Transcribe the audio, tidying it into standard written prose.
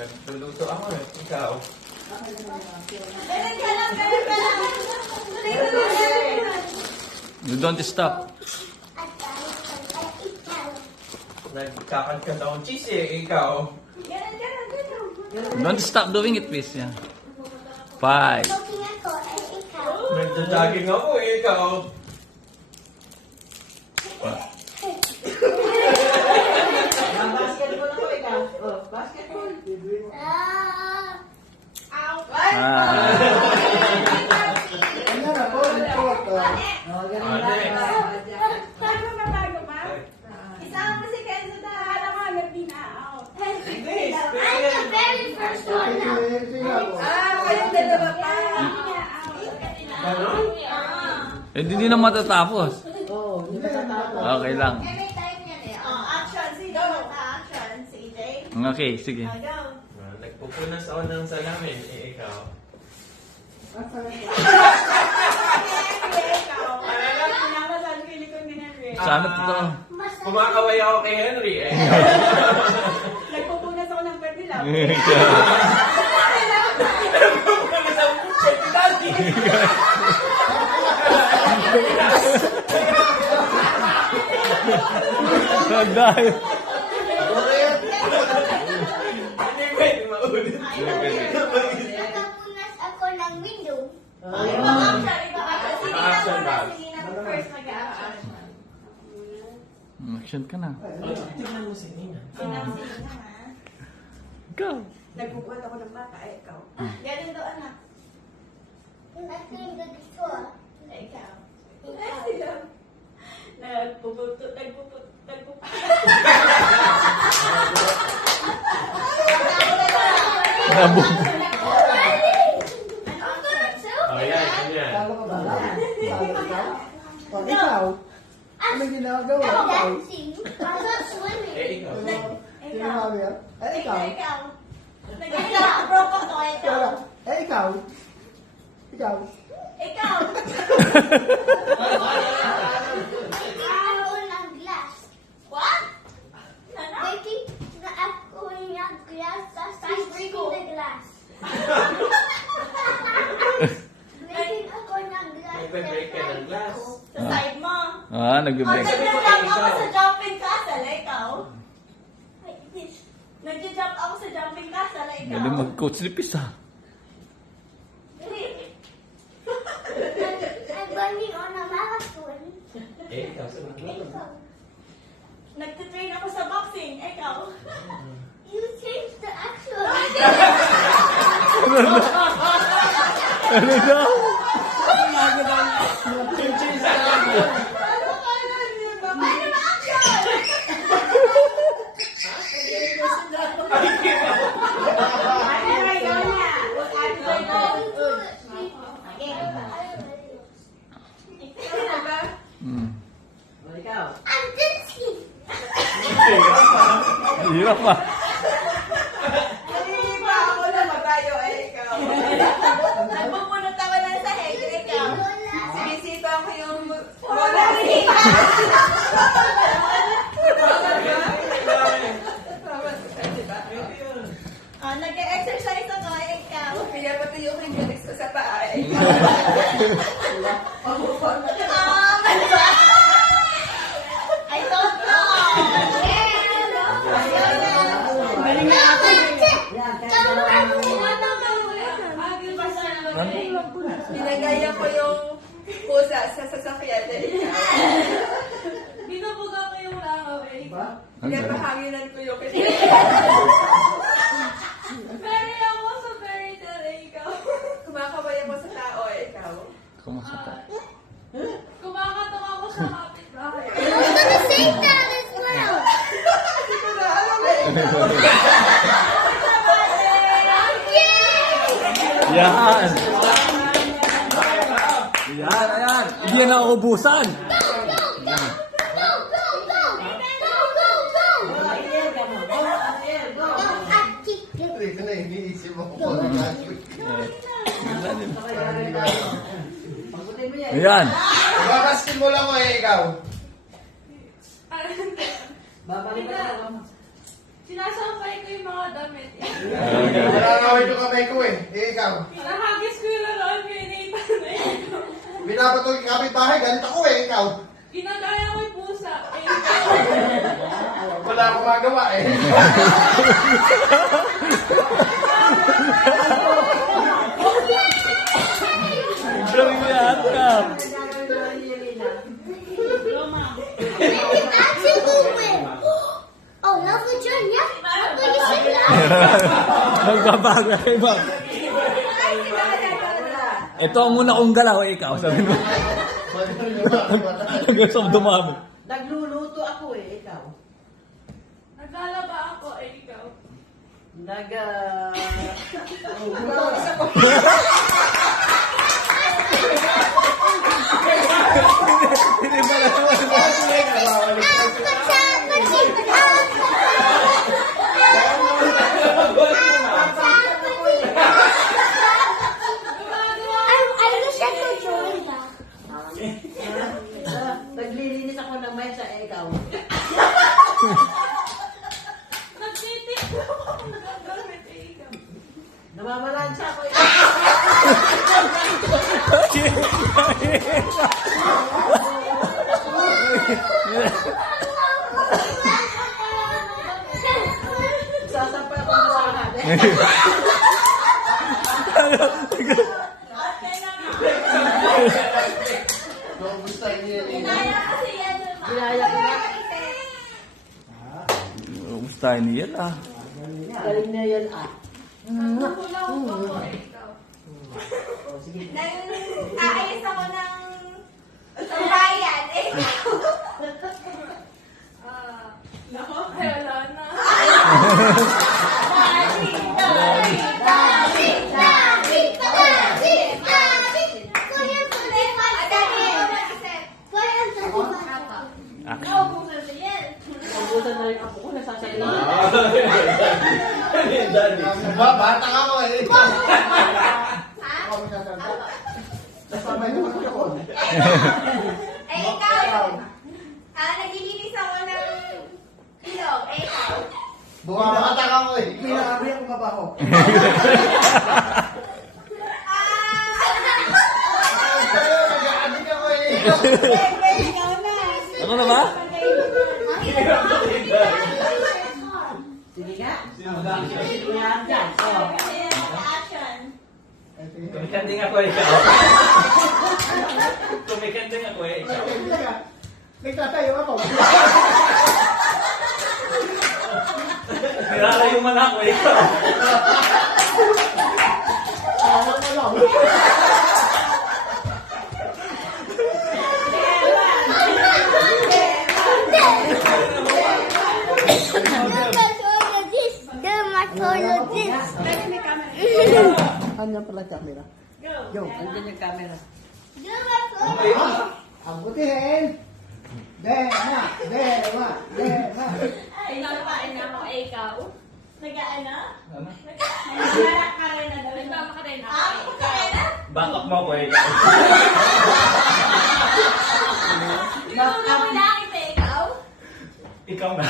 Nagluluto ako eh. Ikaw. You don't stop. Nagkakan ka daw ng cheese eh. Ikaw. Don't stop doing it, please. Yeah. 5. Nagja-jogging ako eh. Ikaw. Basketball ako ikaw. Oh, basketball. Ano na po? Report. Oh, ganun lang. Isama mo si Kenzo na alam mo, nag-out. Hindi. I'm the very first one now. Kayong dalawa pa. Ganon? Hindi na matatapos. Oo, hindi na natapos. Okay lang. Every time yan eh. Action, sige. Action, CJ. Okay, sige. Go. Nagpupunas ako ng salamin eh. Ikaw. Sana totoo. Kumakaway ako kay Henry eh. Nagpupunas ako ng pwede lang. Nagpupunas ako kay Daddy. Dahil. Hindi pwede maulit. Nagpupunas ako ng window. Action ba? First mag-action. Action ka na. Tingnan mo si Nina. Go. Nagpupulat ako ng bata, ikaw. Galing doon anak. Ikaw. Oh, yan. Yan. Talo ka ba? Ikaw? Oh, ikaw? Ano ginagawa? Ikaw? Eh, ikaw. Ginagawa yan? Eh, ikaw? Broke ako, ikaw. Eh, ikaw? Ikaw? Ikaw. What? Ano? Nagbe-break ka ng glass. Sa side mo. Nagbe-break. Nag-jump ako sa jumping castle, ikaw. Nag-jump ako sa jumping castle, ikaw. Galing mag-coach ni Pisa. Eh, ikaw sa mga. Nagtitrain ako sa boxing, ikaw. You changed the actual. Ano daw? Ano ba action? Oh, ikaw? I'm dancing. Hirap pa. Nalilipa ako na magayo, ikaw. Nagpupunot ako ng sahig, ikaw. Sinisita ko yung bola. Nag-exercise ako, ikaw. Kaya pati yung hingilis ko sa paa, I don't know. Pinagaya ko yung pusa sa sasakyan. Binubuga ko yung langaw, ikaw. Pinapahanginan ko yung Fairy ako sa fairy tale, ikaw. kumakabay ako sa tao, ikaw. Kumasaka. Kumakatok ako sa kapitbahay. I was gonna say that as well. Hindi ko na alam eh. Yay! Yan. Yan, ayan. Hindi yan nauubusan. Go, go, go! Go, go, go! Go, go, go! Ito na iniisip mo ko. Ayan. Babaskin mo lang mo eh, ikaw. Babalik ka. Sinasama Inaambay ko yung mga damit. Nanangawin yung kamay ko eh. Eh, ikaw. Pinahagis ko yung laruan kay Nathan na ikaw. Binabato yung kapitbahay, ganito ko eh, ikaw. Ginagaya ko yung pusa. Wala akong magawa eh. Gawin mo yan, Kap. Actually moving. Oh, love John, yeah. What you say that? Magbabago kay Bob. Ito ang muna kong galaw, ikaw. Sabi mo. Gusto mo dumami. Nagluluto ako eh, ikaw. Naglalaba ako, ikaw. Gumawis ako. I wish I could join back. Naglilinis ako ng mesa eh, ikaw. Nagtitik ako ng gamit, ikaw. Namamalansya ako eh. Sasampay ako ng lahat eh. Ate naman. Kung gusto niyo yun. Kaya kasi yan. Ginaya ko na. Gustahin niya ah. Galing na yan ah. Nagkulang ako, ikaw. Oh, sige. Aayos ako ng bayan, Nako, kaya wala na. Naubusan siya yan. Pagbutan na rin ako ko, nasasayin na. Bata ka ko eh. Ako masasanta. Nasabay naman ako. Ikaw. Naglilinis ako ng ilog. Ikaw. Bumabata ka ko eh. Pinakami ako mabaho. Nag-aadik ako eh. Ikaw na. Ano na ba? Sige nga. Yan dyan. Oh. Action. Kumikanding ako ikaw. Kumikanding ako ikaw. Nagtatayo ako. Nilalayo man ako ikaw. Alam mo lang. Andiyan pala camera. Yo, andiyan yung camera. Ang butihin. Dema. Pinapain ako, ikaw. Nag-aana? Nag-aana ka rin na daw. Nagmama ka rin ako, ikaw. Backup mo ako ikaw. Ikaw na wala kita, ikaw. Ikaw na.